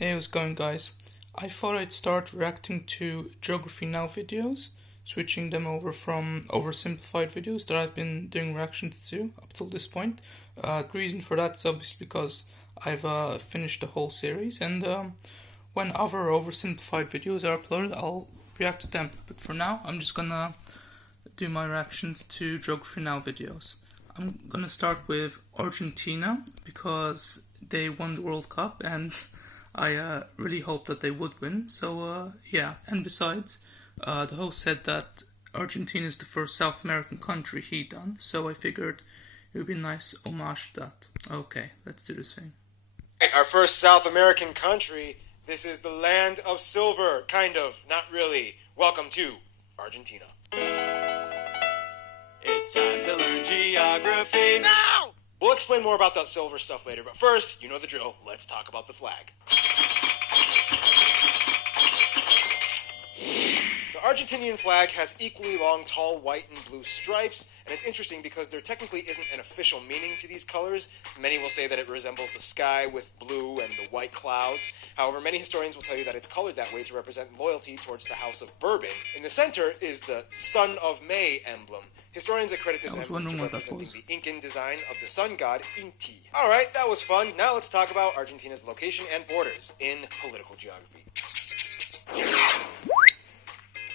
Hey, how's it going, guys? I thought I'd start reacting to Geography Now videos, switching them over from oversimplified videos that I've been doing reactions to up till this point. The reason for that is obviously because I've finished the whole series, and when other oversimplified videos are uploaded, I'll react to them. But for now, I'm just gonna do my reactions to Geography Now videos. I'm gonna start with Argentina because they won the World Cup and I really hope that they would win. So yeah, and besides, the host said that Argentina is the first South American country he done, so I figured it would be a nice homage to that. Okay, let's do this thing. Our first South American country. This is the land of silver, kind of, not really. Welcome to Argentina. It's time to learn geography now! We'll explain more about that silver stuff later, but first, you know the drill. Let's talk about the flag. The Argentinian flag has equally long, tall, white and blue stripes, and it's interesting because there technically isn't an official meaning to these colors. Many will say that it resembles the sky with blue and the white clouds. However, many historians will tell you that it's colored that way to represent loyalty towards the House of Bourbon. In the center is the Sun of May emblem. Historians accredit this emblem to representing the Incan design of the sun god Inti. Alright, that was fun. Now let's talk about Argentina's location and borders in political geography.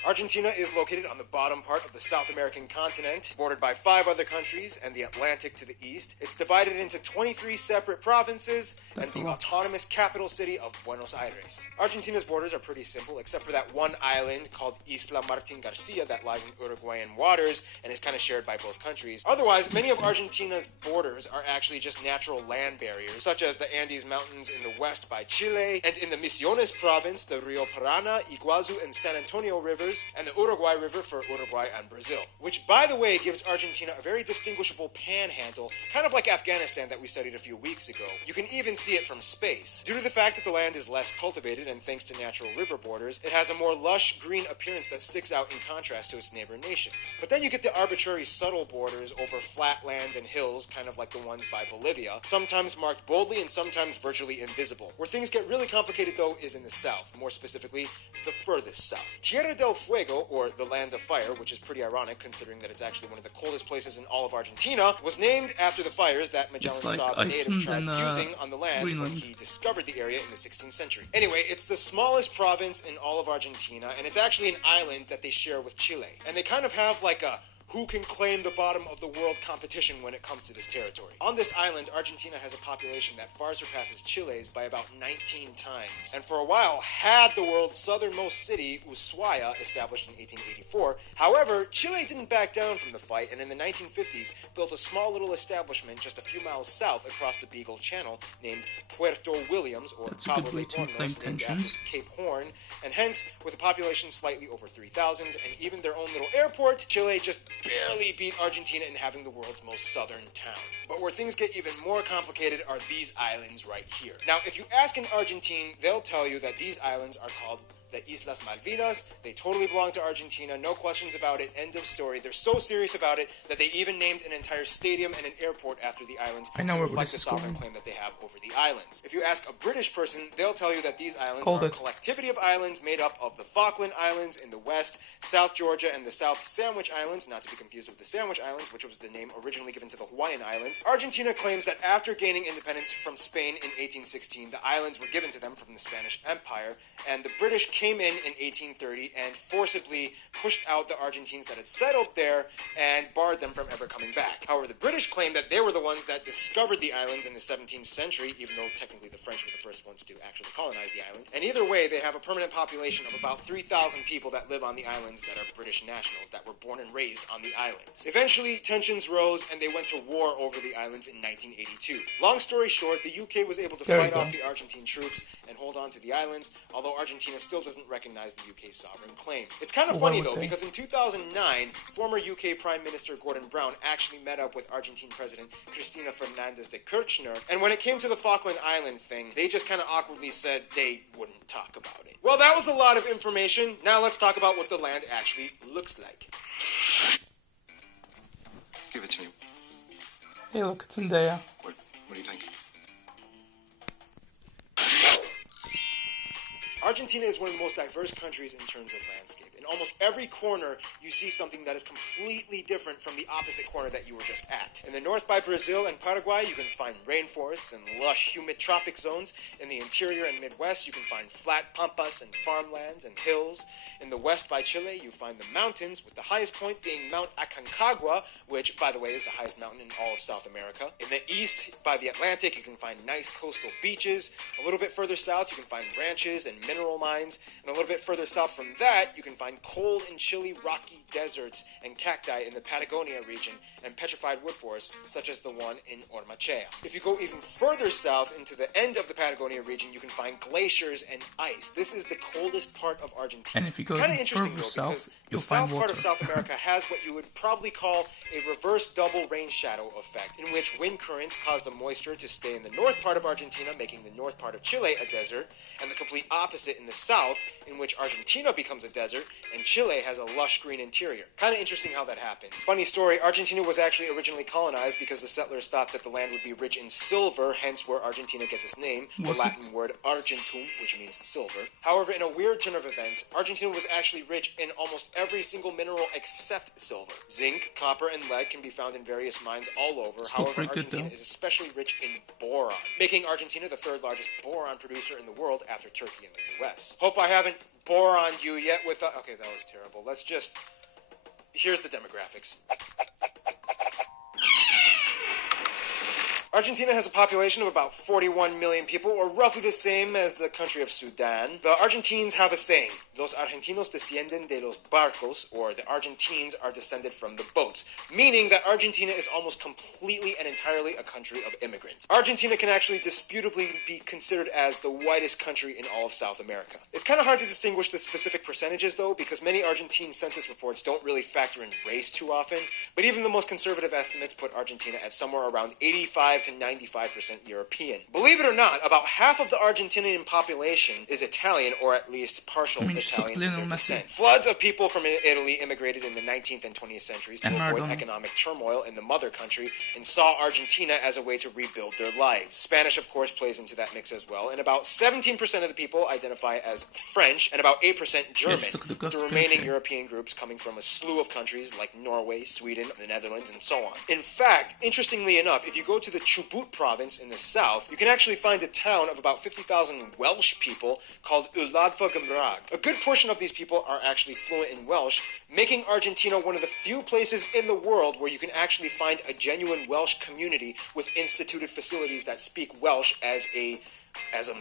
Argentina is located on the bottom part of the South American continent, bordered by 5 other countries and the Atlantic to the east. It's divided into 23 separate provinces and the autonomous capital city of Buenos Aires. Argentina's borders are pretty simple, except for that one island called Isla Martín García that lies in Uruguayan waters and is kind of shared by both countries. Otherwise, many of Argentina's borders are actually just natural land barriers, such as the Andes Mountains in the west by Chile, and in the Misiones province, the Rio Parana, Iguazu, and San Antonio rivers, and the Uruguay River for Uruguay and Brazil, which, by the way, gives Argentina a very distinguishable panhandle, kind of like Afghanistan that we studied a few weeks ago. You can even see it from space. Due to the fact that the land is less cultivated and thanks to natural river borders, it has a more lush green appearance that sticks out in contrast to its neighbor nations. But then you get the arbitrary subtle borders over flat land and hills, kind of like the ones by Bolivia, sometimes marked boldly and sometimes virtually invisible. Where things get really complicated, though, is in the south, more specifically, the furthest south. Tierra del Fuego, or the Land of Fire, which is pretty ironic considering that it's actually one of the coldest places in all of Argentina, was named after the fires that Magellan saw the native tribes using on the land when he discovered the area in the 16th century. Anyway, it's the smallest province in all of Argentina, and it's actually an island that they share with Chile. And they kind of have like a who can claim the bottom of the world competition when it comes to this territory. On this island, Argentina has a population that far surpasses Chile's by about 19 times. And for a while, had the world's southernmost city, Ushuaia, established in 1884. However, Chile didn't back down from the fight, and in the 1950s, built a small little establishment just a few miles south across the Beagle Channel, named Puerto Williams, or Cabo de Hornos, named after Cape Horn, and hence, with a population slightly over 3,000, and even their own little airport, Chile just barely beat Argentina in having the world's most southern town. But where things get even more complicated are these islands right here. Now, if you ask an Argentine, they'll tell you that these islands are called the Islas Malvinas. They totally belong to Argentina, no questions about it, end of story. They're so serious about it that they even named an entire stadium and an airport after the islands to reflect the sovereign claim that they have over the islands. If you ask a British person, they'll tell you that these islands are a collectivity of islands made up of the Falkland Islands in the west, South Georgia, and the South Sandwich Islands, not to be confused with the Sandwich Islands, which was the name originally given to the Hawaiian Islands. Argentina claims that after gaining independence from Spain in 1816, the islands were given to them from the Spanish Empire, and the British came in 1830 and forcibly pushed out the Argentines that had settled there and barred them from ever coming back. However, the British claimed that they were the ones that discovered the islands in the 17th century, even though technically the French were the first ones to actually colonize the island. And either way, they have a permanent population of about 3,000 people that live on the islands that are British nationals that were born and raised on the islands. Eventually, tensions rose and they went to war over the islands in 1982. Long story short, the UK was able to fight off the Argentine troops and hold on to the islands, although Argentina still doesn't recognize the UK's sovereign claim. It's kind of funny though, because in 2009, former UK Prime Minister Gordon Brown actually met up with Argentine President Cristina Fernandez de Kirchner, and when it came to the Falkland Island thing, they just kind of awkwardly said they wouldn't talk about it. Well, that was a lot of information. Now let's talk about what the land actually looks like. Give it to me. Hey, look, it's Zendaya. What do you think? Argentina is one of the most diverse countries in terms of landscape. In almost every corner, you see something that is completely different from the opposite corner that you were just at. In the north by Brazil and Paraguay, you can find rainforests and lush, humid tropic zones. In the interior and Midwest, you can find flat pampas and farmlands and hills. In the west by Chile, you find the mountains, with the highest point being Mount Aconcagua, which, by the way, is the highest mountain in all of South America. In the east by the Atlantic, you can find nice coastal beaches. A little bit further south, you can find ranches and mineral mines. And a little bit further south from that, you can find cold and chilly rocky deserts and cacti in the Patagonia region and petrified wood forests, such as the one in Ormachea. If you go even further south into the end of the Patagonia region, you can find glaciers and ice. This is the coldest part of Argentina. And if you go even further south, you'll find find the south part water. of South America has what you would probably call a reverse double rain shadow effect, in which wind currents cause the moisture to stay in the north part of Argentina, making the north part of Chile a desert, and the complete opposite in the south, in which Argentina becomes a desert and Chile has a lush green interior. Kind of interesting how that happens. Funny story, Argentina was actually originally colonized because the settlers thought that the land would be rich in silver, hence where Argentina gets its name, the Latin word argentum, which means silver. However, in a weird turn of events, Argentina was actually rich in almost every single mineral except silver. Zinc, copper, and lead can be found in various mines all over. However, Argentina is especially rich in boron, making Argentina the third largest boron producer in the world after Turkey and the US. Hope I haven't boroned you yet with okay, that was terrible. Here's the demographics. Argentina has a population of about 41 million people, or roughly the same as the country of Sudan. The Argentines have a saying, Los argentinos descienden de los barcos, or the Argentines are descended from the boats, meaning that Argentina is almost completely and entirely a country of immigrants. Argentina can actually disputably be considered as the whitest country in all of South America. It's kind of hard to distinguish the specific percentages, though, because many Argentine census reports don't really factor in race too often, but even the most conservative estimates put Argentina at somewhere around 85 to 95% European. Believe it or not, about half of the Argentinian population is Italian, or at least partial Italian in their descent. Floods of people from Italy immigrated in the 19th and 20th centuries to avoid economic turmoil in the mother country and saw Argentina as a way to rebuild their lives. Spanish, of course, plays into that mix as well, and about 17% of the people identify as French and about 8% German, the remaining European groups coming from a slew of countries like Norway, Sweden, the Netherlands, and so on. In fact, interestingly enough, if you go to the Chubut province in the south, you can actually find a town of about 50,000 Welsh people called Uladfa Gymraeg. A good portion of these people are actually fluent in Welsh, making Argentina one of the few places in the world where you can actually find a genuine Welsh community with instituted facilities that speak Welsh as a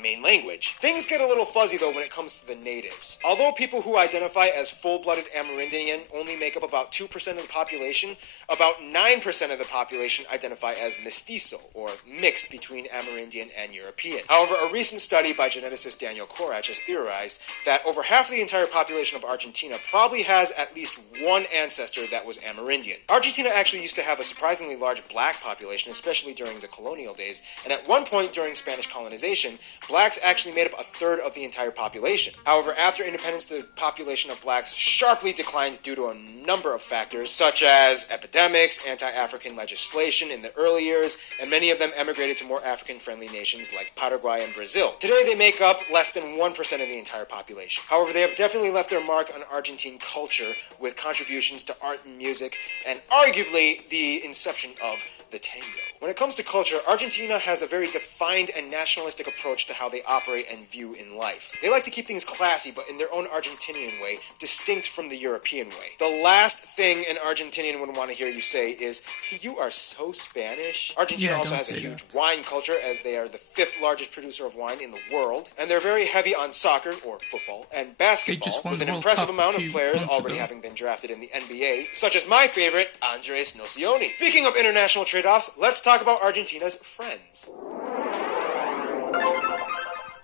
main language. Things get a little fuzzy though when it comes to the natives. Although people who identify as full-blooded Amerindian only make up about 2% of the population, about 9% of the population identify as mestizo, or mixed between Amerindian and European. However, a recent study by geneticist Daniel Korach has theorized that over half the entire population of Argentina probably has at least one ancestor that was Amerindian. Argentina actually used to have a surprisingly large black population, especially during the colonial days, and at one point during Spanish colonization, blacks actually made up a third of the entire population. However, after independence, the population of blacks sharply declined due to a number of factors, such as epidemics, anti-African legislation in the early years, and many of them emigrated to more African-friendly nations like Paraguay and Brazil. Today, they make up less than 1% of the entire population. However, they have definitely left their mark on Argentine culture with contributions to art and music, and arguably the inception of the tango. When it comes to culture, Argentina has a very defined and nationalistic approach to how they operate and view in life. They like to keep things classy, but in their own Argentinian way, distinct from the European way. The last thing an Argentinian would want to hear you say is, "You are so Spanish." Argentina also has a huge wine culture, as they are the 5th largest producer of wine in the world, and they're very heavy on soccer, or football, and basketball, with an impressive amount of players already having been drafted in the NBA, such as my favorite, Andres Nocioni. Speaking of international trade-offs, let's talk about Argentina's friends.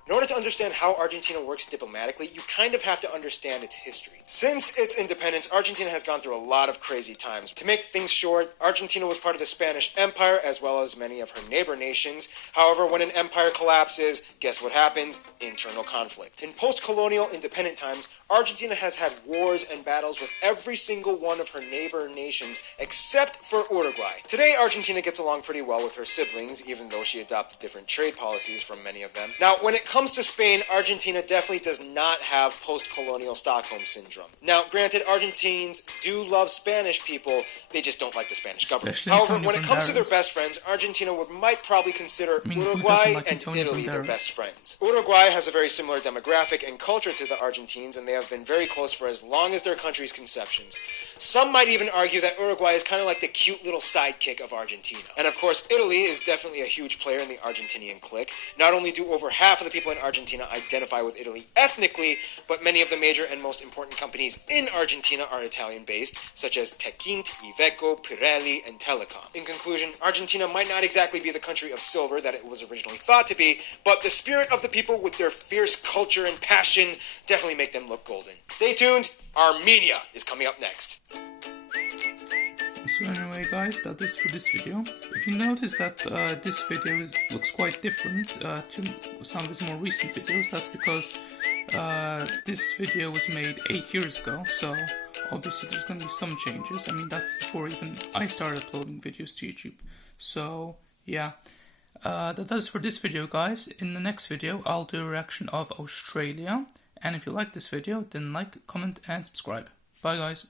In order to understand how Argentina works diplomatically, you kind of have to understand its history. Since its independence, Argentina has gone through a lot of crazy times. To make things short, Argentina was part of the Spanish Empire, as well as many of her neighbor nations. However, when an empire collapses, guess what happens? Internal conflict. In post-colonial independent times, Argentina has had wars and battles with every single one of her neighbor nations, except for Uruguay. Today, Argentina gets along pretty well with her siblings, even though she adopted different trade policies from many of them. Now, when it comes to to Spain, Argentina definitely does not have post-colonial Stockholm syndrome. Now, granted, Argentines do love Spanish people, they just don't like the Spanish government. However, when it comes to their best friends, Argentina might probably consider Uruguay and Italy their best friends. Uruguay has a very similar demographic and culture to the Argentines, and they have been very close for as long as their country's conceptions. Some might even argue that Uruguay is kind of like the cute little sidekick of Argentina. And of course, Italy is definitely a huge player in the Argentinian clique. Not only do over half of the people in Argentina identify with Italy ethnically, but many of the major and most important companies in Argentina are Italian-based, such as Techint, Iveco, Pirelli, and Telecom. In conclusion, Argentina might not exactly be the country of silver that it was originally thought to be, but the spirit of the people with their fierce culture and passion definitely make them look golden. Stay tuned, Armenia is coming up next. So anyway guys, that is for this video. If you notice that this video looks quite different to some of his more recent videos, that's because this video was made 8 years ago, so obviously there's going to be some changes. I mean, that's before even I started uploading videos to YouTube. So yeah, that is for this video guys. In the next video I'll do a reaction of Australia, and if you like this video then like, comment and subscribe. Bye guys.